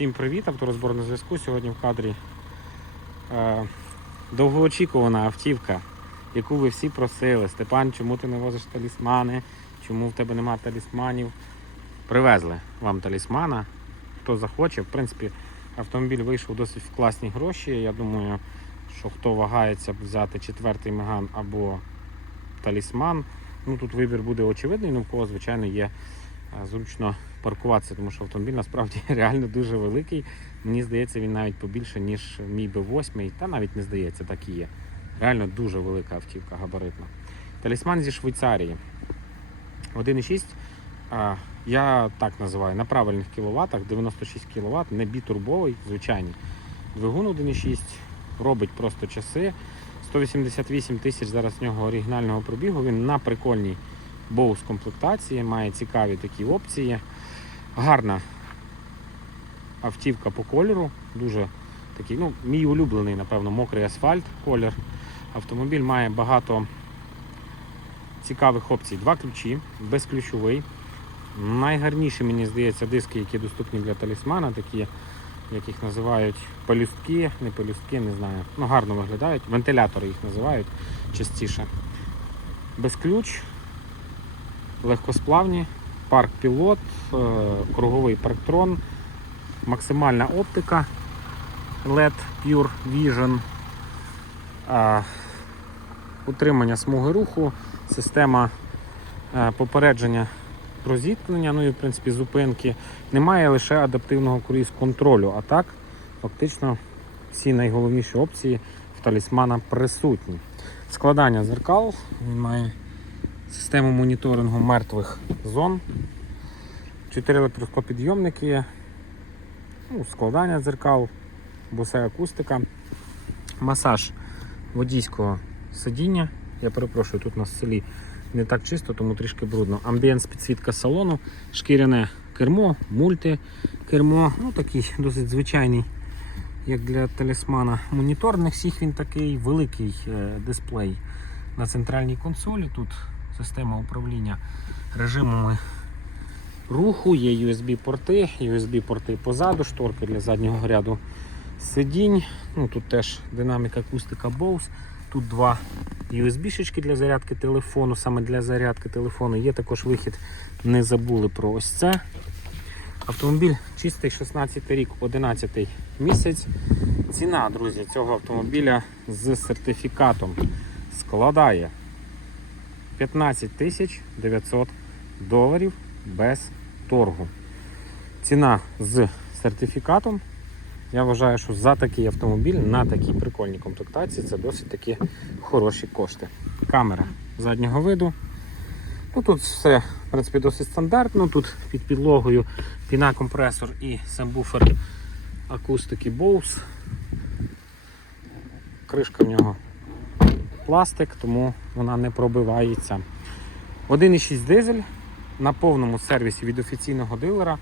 Всім привіт, авторозбор на зв'язку. Сьогодні в кадрі е, довгоочікувана автівка, яку ви всі просили. Степан, чому ти не возиш талісмани? Чому в тебе немає талісманів? Привезли вам талісмана. Хто захоче, в принципі, автомобіль вийшов досить в класні гроші. Я думаю, що хто вагається взяти четвертий меган або талісман, ну тут вибір буде очевидний, ну в кого, звичайно, є е, зручно паркуватися, тому що автомобіль насправді реально дуже великий. Мені здається, він навіть побільше, ніж мій B8, та навіть не здається, так і є. Реально дуже велика автівка, габаритна. Талісман зі Швейцарії. 1,6. Я так називаю на правильних кіловатах, 96 кВт, не бітурбовий, звичайний. Двигун 1,6 робить просто часи. 188 тисяч зараз в нього оригінального пробігу. Він на прикольній Bose комплектації, має цікаві такі опції. Гарна автівка по кольору, дуже такий, ну, мій улюблений, напевно, мокрий асфальт колір. Автомобіль має багато цікавих опцій. Два ключі, безключовий. Найгарніші, мені здається, диски, які доступні для талісмана, такі, як їх називають пелюстки, не пелюстки, не знаю. Ну, гарно виглядають. Вентилятори їх називають частіше. Безключ, легкосплавні, парк пілот, е, круговий парктрон, максимальна оптика LED Pure Vision, е, утримання смуги руху, система е, попередження про зіткнення, ну і в принципі зупинки. Немає лише адаптивного круїз контролю, а так фактично всі найголовніші опції в талісмана присутні. Складання зеркал, він має систему моніторингу мертвих зон, 4 електроскопідйомники, ну, складання дзеркал, босе акустика, масаж водійського сидіння. Я перепрошую, тут в селі не так чисто, тому трішки брудно. Амбієнс підсвітка салону, шкіряне кермо, мультикермо, ну такий досить звичайний, як для талісмана. Монітор не всіх він такий великий е, дисплей на центральній консолі. Тут система управління режимами руху, є USB-порти, USB-порти позаду, шторки для заднього ряду сидінь. Ну, Тут теж динаміка акустика Bose. Тут два USB-шечки для зарядки телефону, саме для зарядки телефону. Є також вихід, не забули про ось це. Автомобіль чистий 16 рік, 11 місяць. Ціна, друзі, цього автомобіля з сертифікатом складає 15 тисяч 900 доларів без торгу. Ціна з сертифікатом. Я вважаю, що за такий автомобіль на такій прикольній комплектації це досить таки хороші кошти. Камера заднього виду. Ну, Тут все в принципі, досить стандартно. Тут під підлогою піна-компресор і самбуфер акустики Bose. Кришка в нього пластик, тому вона не пробивається. 1,6 дизель на повному сервісі від офіційного дилера.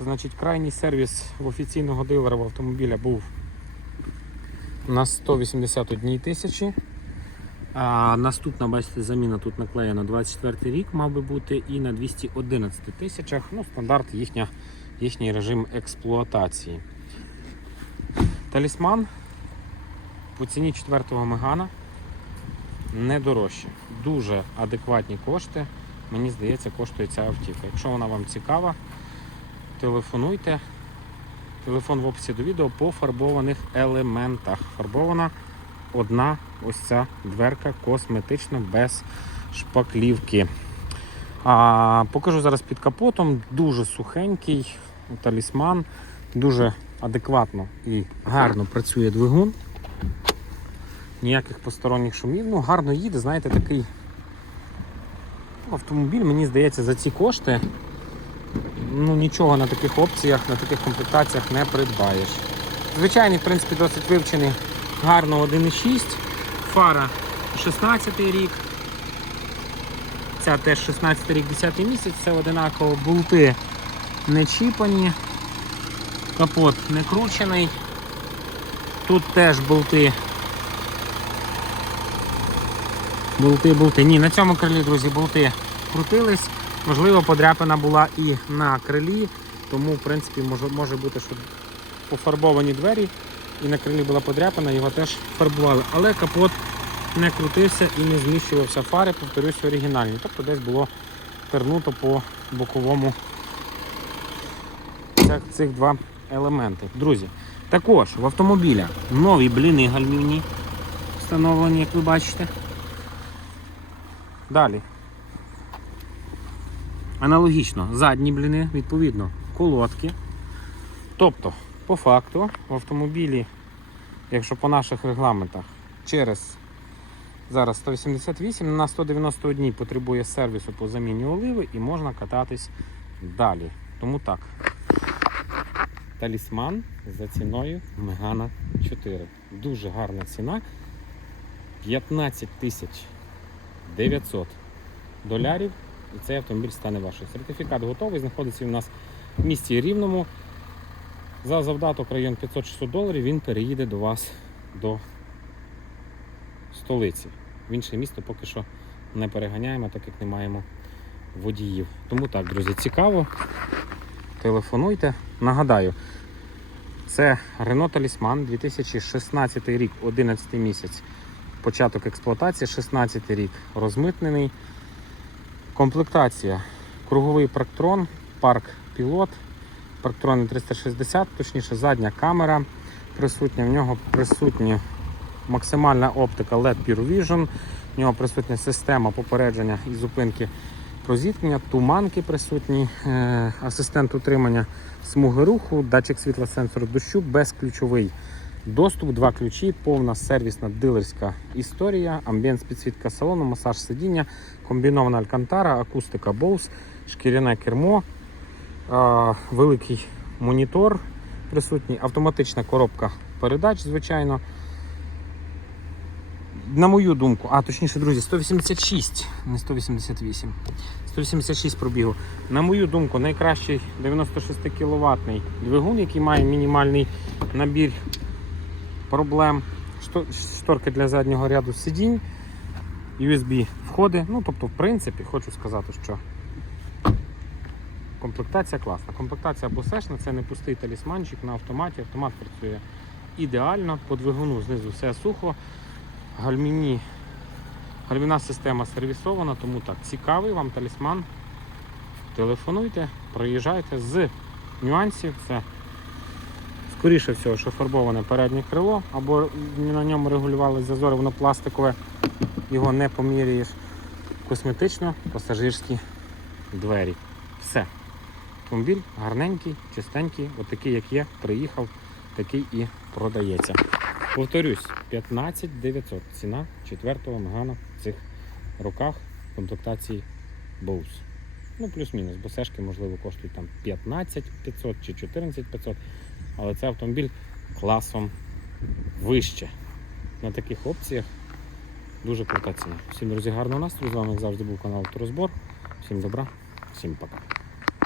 Значить, крайній сервіс в офіційного дилера в автомобіля був на 181 тисячі. А наступна, бачите, заміна тут наклеєна 24 рік, мав би бути, і на 211 тисячах. Ну, стандарт їхня, їхній режим експлуатації. Талісман по ціні 4-го мегана не дорожче. Дуже адекватні кошти. Мені здається, коштує ця автівка. Якщо вона вам цікава, телефонуйте. Телефон в описі до відео по фарбованих елементах. Фарбована одна ось ця дверка косметично без шпаклівки. А, покажу зараз під капотом. Дуже сухенький талісман, дуже адекватно і гарно працює двигун. Ніяких посторонніх шумів. Ну, гарно їде, знаєте, такий автомобіль, мені здається, за ці кошти ну, нічого на таких опціях, на таких комплектаціях не придбаєш. Звичайний, в принципі, досить вивчений гарно 1,6, фара 16 рік. Ця теж 16 рік, 10 місяць, все одинаково, болти не чіпані, капот не кручений. Тут теж болти. Болти, болти. Ні, на цьому крилі, друзі, болти крутились. Можливо, подряпина була і на крилі, Тому, в принципі, може, може бути, що пофарбовані двері і на крилі була подряпана, його теж фарбували. Але капот не крутився і не зміщувався фари, повторюсь, оригінальні. Тобто десь було пернуто по боковому цих, цих два елементи. Друзі, також в автомобіля нові бліни гальмівні встановлені, як ви бачите. Далі. Аналогічно, задні бліни, відповідно, колодки. Тобто, по факту, в автомобілі, якщо по наших регламентах, через зараз 188 на 190 днів потребує сервісу по заміні оливи і можна кататись далі. Тому так. Талісман за ціною Мегана 4. Дуже гарна ціна. 15 тисяч 900 долярів. І цей автомобіль стане вашим. Сертифікат готовий, знаходиться у нас в місті Рівному. За завдаток район 500-600 доларів він переїде до вас до столиці. В інше місто поки що не переганяємо, так як не маємо водіїв. Тому так, друзі, цікаво. Телефонуйте. Нагадаю, це Renault Talisman 2016 рік, 11 місяць. Початок експлуатації, 16 рік розмитнений. Комплектація. Круговий парктрон, парк пілот, парктрон 360, точніше задня камера присутня. В нього присутня максимальна оптика LED Pure Vision, в нього присутня система попередження і зупинки про зіткнення, туманки присутні, е, асистент утримання смуги руху, датчик світла сенсору дощу, безключовий доступ, два ключі, повна сервісна дилерська історія, амбієнт підсвітка салону, масаж сидіння, комбінована алькантара, акустика Bose, шкіряне кермо, великий монітор присутній, автоматична коробка передач, звичайно. На мою думку, а точніше, друзі, 186, не 188. 186 пробігу. На мою думку, найкращий 96 кВт двигун, який має мінімальний набір проблем. Шторки для заднього ряду сидінь, USB входи. Ну, тобто, в принципі, хочу сказати, що комплектація класна. Комплектація босешна, це не пустий талісманчик на автоматі. Автомат працює ідеально, по двигуну знизу все сухо. Гальміні, гальміна система сервісована, тому так, цікавий вам талісман. Телефонуйте, проїжджайте з нюансів. Це скоріше всього, що фарбоване переднє крило, або на ньому регулювали зазори, воно пластикове, його не поміряєш. Косметично пасажирські двері. Все. Автомобіль гарненький, чистенький, отакий, як є, приїхав, такий і продається. Повторюсь, 15 900 ціна четвертого Мегана в цих роках комплектації Bose. Ну, плюс-мінус, бо сешки, можливо, коштують там 15 500 чи 14 500, але це автомобіль класом вище. На таких опціях дуже крута ціна. Всім, друзі, гарного настрою. З вами як завжди був канал Авторозбор. Всім добра, всім пока.